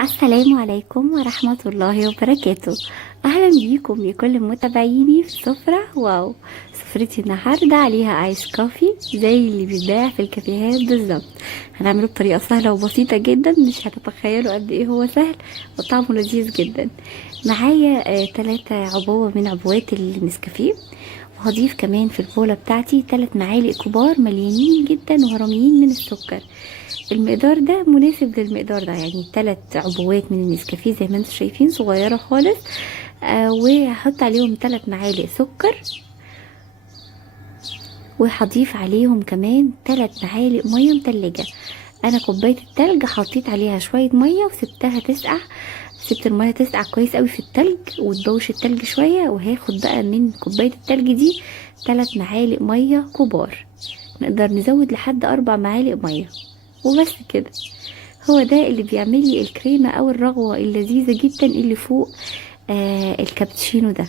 السلام عليكم ورحمة الله وبركاته. أهلا بيكم يا كل متابعيني في سفرة واو. سفرتي النهاردة عليها آيس كوفي زي اللي بيتباع في الكافيهات بالظبط. هنعمله بطريقة سهلة وبسيطة جدا، مش هتتخيلوا قد ايه هو سهل وطعمه لذيذ جدا. معايا 3 عبوة من عبوات النسكافيه، وهضيف كمان في البولة بتاعتي 3 معالق كبار مليانين جدا وهرميين من السكر. المقدار ده مناسب للمقدار ده، يعني 3 عبوات من النسكافيه زي ما انتم شايفين صغيرة خالص. وهحط عليهم 3 معالق سكر، وهضيف عليهم كمان 3 معالق مية متلجة. انا كوباية التلج حطيت عليها شوية مية وسبتها تسقع، سبت المية تسقع كويس قوي في التلج وتبوش التلج شوية، وهاخد بقى من كوباية التلج دي 3 معالق مية كبار. نقدر نزود لحد 4 معالق مية وبس كده. هو ده اللي بيعمل لي الكريمة او الرغوة اللذيذة جدا اللي فوق الكابتشينو ده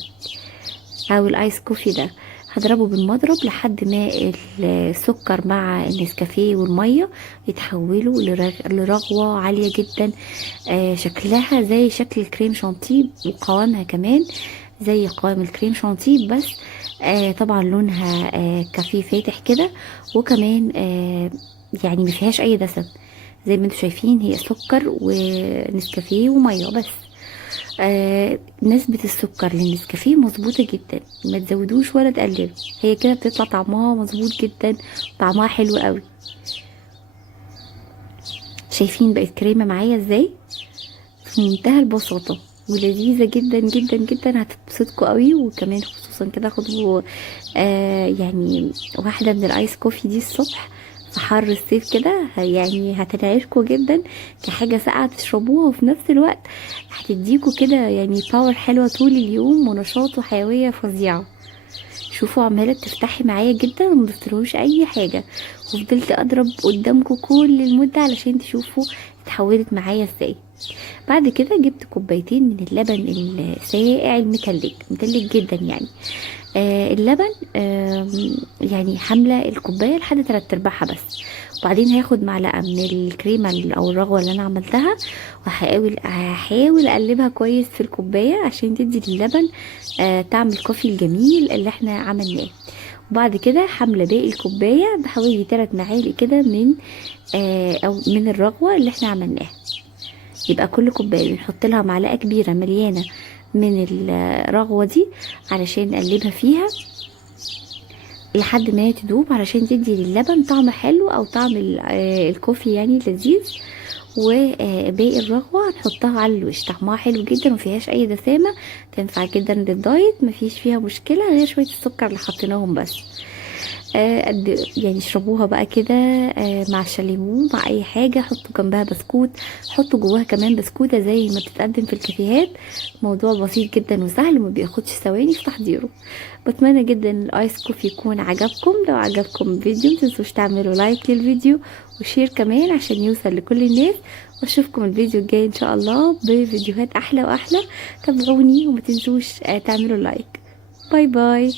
او الايس كوفي ده. هضربه بالمضرب لحد ما السكر مع النسكافيه والمية يتحولوا لرغوة عالية جدا. شكلها زي شكل الكريم شانتيه، وقوامها كمان زي قوام الكريم شانتيه، بس طبعا لونها كافيه فاتح كده، وكمان يعني مفيهاش اي دسم. زي ما انتم شايفين هي سكر ونسكافيه وميه بس. نسبة السكر للنسكافيه مظبوطة جدا، ما تزودوش ولا تقللوا، هي كده بتطلع طعمها مظبوط جدا، طعمها حلو قوي. شايفين بقت كريمة معايا ازاي؟ في منتهى البساطة ولذيذة جدا جدا جدا، هتبسطكوا قوي. وكمان خصوصا كده خدوا يعني واحدة من الايس كوفي دي الصبح في حر الصيف كده، يعني هتنعشكوا جدا كحاجة ساقعة تشربوها، وفي نفس الوقت هتديكوا كده يعني باور حلوة طول اليوم ونشاط وحيوية فظيعة. شوفوا عمالة تفتحي معايا جدا ومضفتلهوش اي حاجة، وفضلت اضرب قدامكم كل المدة علشان تشوفوا اتحولت معايا ازاي. بعد كده جبت كوبايتين من اللبن الساقع المتلج، متلج جدا يعني. اللبن يعني حامله الكوبايه لحد 3/4 بس. وبعدين هاخد معلقه من الكريمه او الرغوه اللي انا عملتها، وهحاول اقلبها كويس في الكوبايه عشان تدي للبن طعم الكوفي الجميل اللي احنا عملناه. وبعد كده حامله باقي الكوبايه بحوالي 3 معالق كده من او من الرغوه اللي احنا عملناها. يبقى كل كوبايه بنحط لها معلقه كبيره مليانه من الرغوه دي علشان نقلبها فيها لحد ما تدوب، علشان تدي للبن طعم حلو او طعم الكوفي يعني لذيذ. وباقي الرغوه هنحطها على الوش، طعمها حلو جدا ومفيهاش اي دسامه، تنفع جدا للدايت، مفيش فيها مشكله غير شويه السكر اللي حطيناهم بس. يعني اشربوها بقى كده مع الشاليمو مع اي حاجه. حطوا جنبها بسكوت، حطوا جواها كمان بسكوته زي ما بتتقدم في الكافيهات. موضوع بسيط جدا وسهل وما بياخدش ثواني في تحضيره. بتمنى جدا الايس كوفي يكون عجبكم. لو عجبكم الفيديو متنسوش تعملوا لايك للفيديو وشير كمان عشان يوصل لكل الناس. واشوفكم الفيديو الجاي ان شاء الله بفيديوهات احلى واحلى. تابعوني وما تنسوش تعملوا لايك. باي باي.